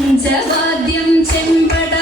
Panchavadyam ചെമ്പടതാളം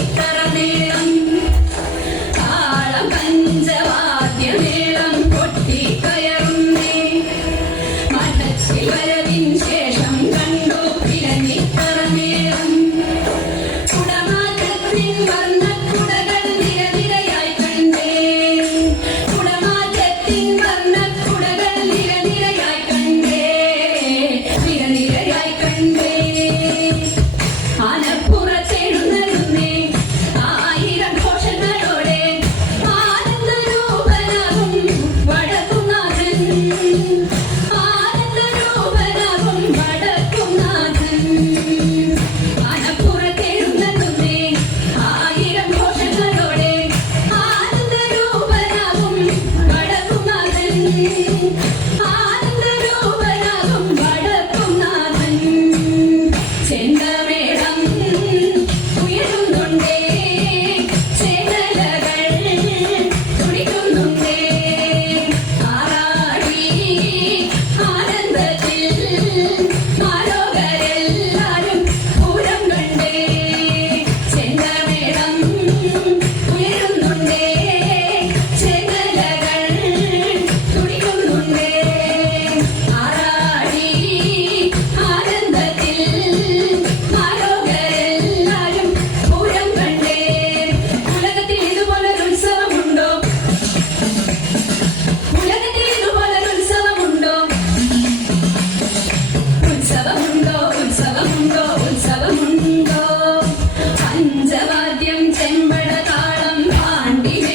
Guitarra and be